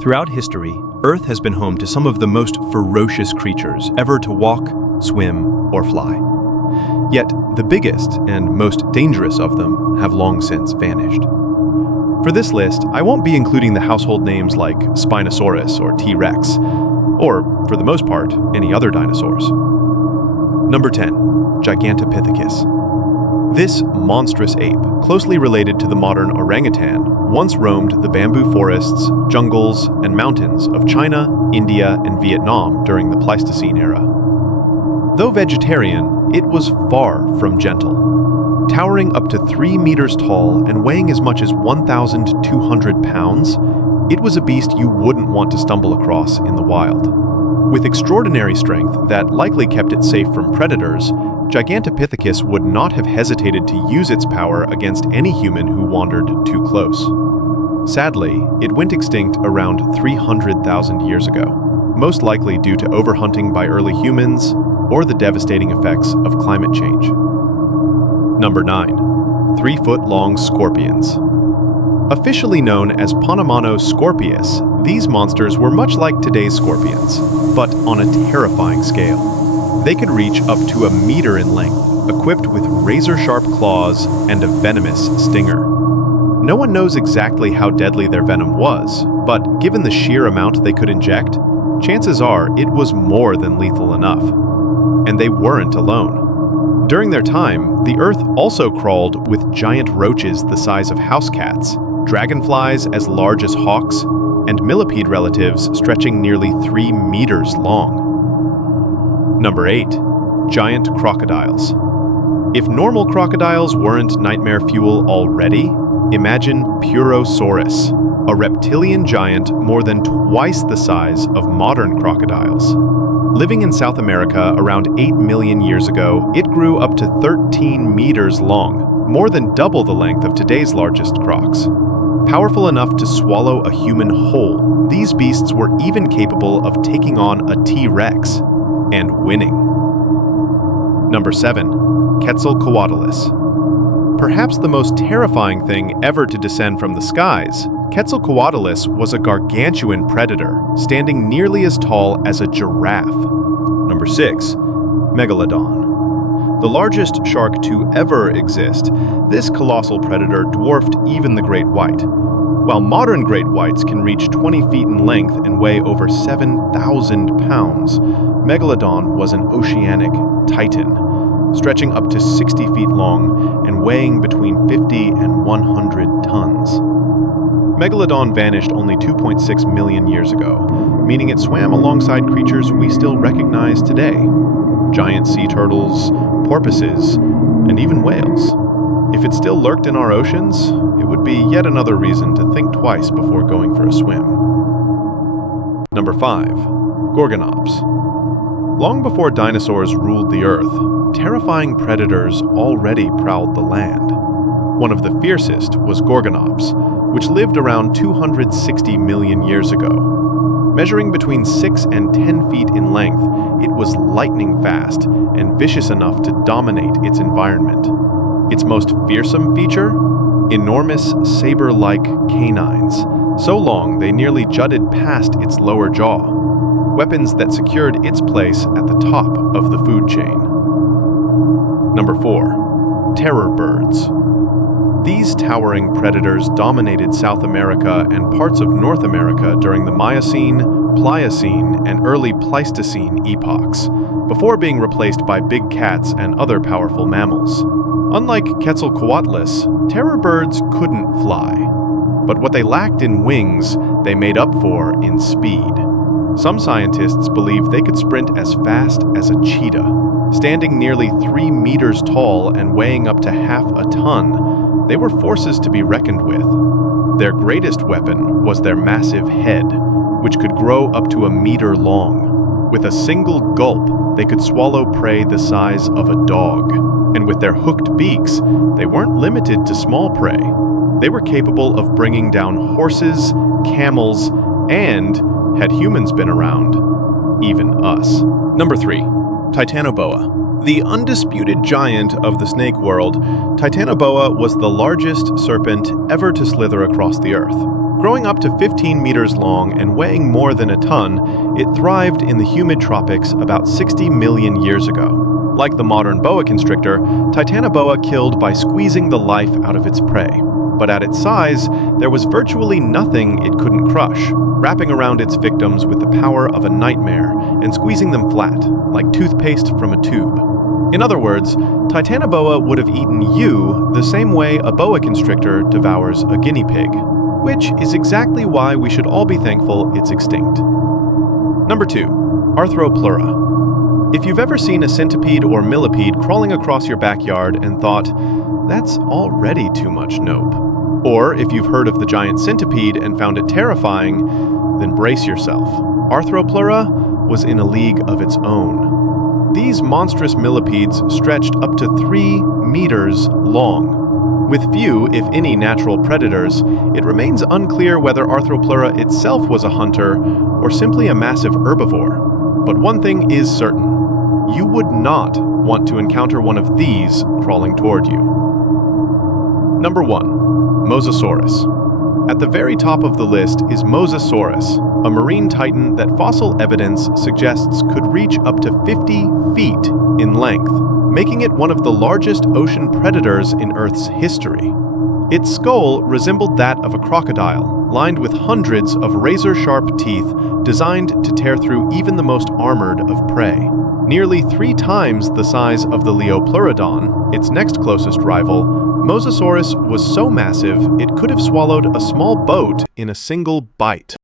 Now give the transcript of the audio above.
Throughout history, Earth has been home to some of the most ferocious creatures ever to walk, swim, or fly. Yet, the biggest and most dangerous of them have long since vanished. For this list, I won't be including the household names like Spinosaurus or T-Rex, or, for the most part, any other dinosaurs. Number 10. Gigantopithecus. This monstrous ape, closely related to the modern orangutan, once roamed the bamboo forests, jungles, and mountains of China, India, and Vietnam during the Pleistocene era. Though vegetarian, it was far from gentle. Towering up to 3 meters tall and weighing as much as 1,200 pounds, it was a beast you wouldn't want to stumble across in the wild. With extraordinary strength that likely kept it safe from predators, Gigantopithecus would not have hesitated to use its power against any human who wandered too close. Sadly, it went extinct around 300,000 years ago, most likely due to overhunting by early humans or the devastating effects of climate change. Number 9. 3-foot-long scorpions. Officially known as Ponemano-scorpius, these monsters were much like today's scorpions, but on a terrifying scale. They could reach up to 1 meter in length, equipped with razor-sharp claws and a venomous stinger. No one knows exactly how deadly their venom was, but given the sheer amount they could inject, chances are it was more than lethal enough. And they weren't alone. During their time, the Earth also crawled with giant roaches the size of house cats, dragonflies as large as hawks, and millipede relatives stretching nearly 3 meters long. Number 8. Giant crocodiles. If normal crocodiles weren't nightmare fuel already, imagine Purosaurus, a reptilian giant more than twice the size of modern crocodiles. Living in South America around 8 million years ago, it grew up to 13 meters long, more than double the length of today's largest crocs. Powerful enough to swallow a human whole, these beasts were even capable of taking on a T-Rex and winning. Number 7. Quetzalcoatlus. Perhaps the most terrifying thing ever to descend from the skies, Quetzalcoatlus was a gargantuan predator, standing nearly as tall as a giraffe. Number 6. Megalodon. The largest shark to ever exist, this colossal predator dwarfed even the great white. While modern great whites can reach 20 feet in length and weigh over 7,000 pounds, Megalodon was an oceanic titan, stretching up to 60 feet long and weighing between 50 and 100 tons. Megalodon vanished only 2.6 million years ago, meaning it swam alongside creatures we still recognize today: giant sea turtles, porpoises, and even whales. If it still lurked in our oceans, it would be yet another reason to think twice before going for a swim. Number 5. Gorgonops. Long before dinosaurs ruled the earth, terrifying predators already prowled the land. One of the fiercest was Gorgonops, which lived around 260 million years ago. Measuring between 6 and 10 feet in length, it was lightning fast and vicious enough to dominate its environment. Its most fearsome feature? Enormous saber-like canines, so long they nearly jutted past its lower jaw. Weapons that secured its place at the top of the food chain. Number 4. Terror birds. These towering predators dominated South America and parts of North America during the Miocene, Pliocene, and early Pleistocene epochs, before being replaced by big cats and other powerful mammals. Unlike Quetzalcoatlus, terror birds couldn't fly, but what they lacked in wings, they made up for in speed. Some scientists believe they could sprint as fast as a cheetah. Standing nearly 3 meters tall and weighing up to half a ton, they were forces to be reckoned with. Their greatest weapon was their massive head, which could grow up to 1 meter long. With a single gulp, they could swallow prey the size of a dog. And with their hooked beaks, they weren't limited to small prey. They were capable of bringing down horses, camels, and, had humans been around, even us. Number 3. Titanoboa. The undisputed giant of the snake world, Titanoboa was the largest serpent ever to slither across the earth. Growing up to 15 meters long and weighing more than a ton, it thrived in the humid tropics about 60 million years ago. Like the modern boa constrictor, Titanoboa killed by squeezing the life out of its prey. But at its size, there was virtually nothing it couldn't crush, wrapping around its victims with the power of a nightmare and squeezing them flat, like toothpaste from a tube. In other words, Titanoboa would have eaten you the same way a boa constrictor devours a guinea pig, which is exactly why we should all be thankful it's extinct. Number 2. Arthropleura. If you've ever seen a centipede or millipede crawling across your backyard and thought, that's already too much nope. Or if you've heard of the giant centipede and found it terrifying, then brace yourself. Arthropleura was in a league of its own. These monstrous millipedes stretched up to 3 meters long. With few, if any, natural predators, it remains unclear whether Arthropleura itself was a hunter or simply a massive herbivore. But one thing is certain: you would not want to encounter one of these crawling toward you. Number 1. Mosasaurus. At the very top of the list is Mosasaurus, a marine titan that fossil evidence suggests could reach up to 50 feet in length, making it one of the largest ocean predators in Earth's history. Its skull resembled that of a crocodile, lined with hundreds of razor-sharp teeth designed to tear through even the most armored of prey. Nearly 3 times the size of the Leopleurodon, its next closest rival, Mosasaurus was so massive it could have swallowed a small boat in a single bite.